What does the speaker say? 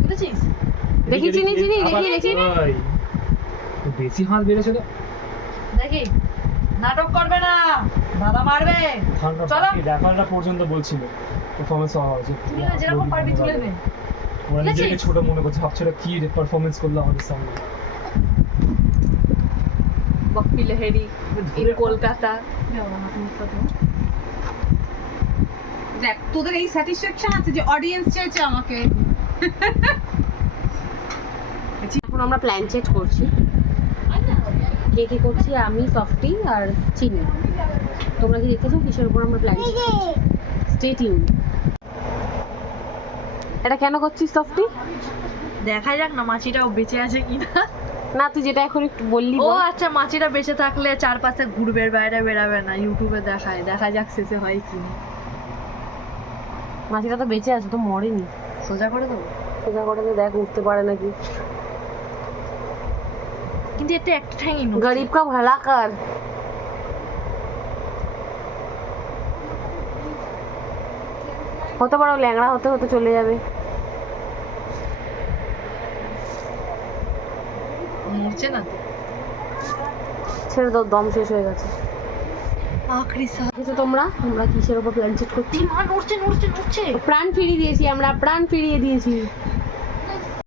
বুঝেছিস? দেখি চিনি চিনি দেখি দেখি বেশি হাত বেড়েছে তো দেখি নাটক করবে না, দাদা মারবে। চলো ব্যাপারটা পর্যন্ত বলছিল পারফরমেন্স হওয়া হয়েছে তুই না যেরকম পারবি তুলে নে। ওরা নিজেকে ছোট মনে করছে, ভাবছে ওরা কি পারফরমেন্স করলো আমাদের সামনে। বকপি লহেরি ইন কলকাতা। দেখ তোদের এই স্যাটিসফ্যাকশন আছে যে অডিয়েন্স চেয়েছে আমাকে। এখন আমরা প্ল্যান চেট করছি, কে কে করছি, আমি সফটি আর চিনি। তোমরা কি দেখতেছো কিসের উপর আমরা প্ল্যান চেট করছি? Stay tune. এটা কেন করছিস সফটি? দেখা যাক না মাছিটাও বেঁচে আছে কিনা। না তুই যেটা এখন একটু বললি ও বল। আচ্ছা, মাছিটা বেঁচে থাকলে চারপাশে ঘুরবে, বাইরে বেরাবে না, ইউটিউবে দেখায়, দেখা যাক শেষে হয় কি। মাছিটা তো বেঁচে আছে, তো মরেনি। সোজা করে দেবো, সোজা করে দে, দেখ উঠতে পারে নাকি। কিন্তু এটা একটা ঠ্যাঙই নড়ছে। গরিব কা ভলা কর। হতে পারো ল্যাংড়া হতে হতে চলে যাবে। নড়ছে না তো। ছেড়ে দাও, দম শেষ হয়ে গেছে। আখরি সাথ। কিছু তোমরা তোমরা কিসের উপর প্ল্যান চেট করছি? মা নড়ছে নড়ছে নড়ছে। প্রাণ ফিরিয়ে দিয়েছি আমরা, প্রাণ ফিরিয়ে দিয়েছি।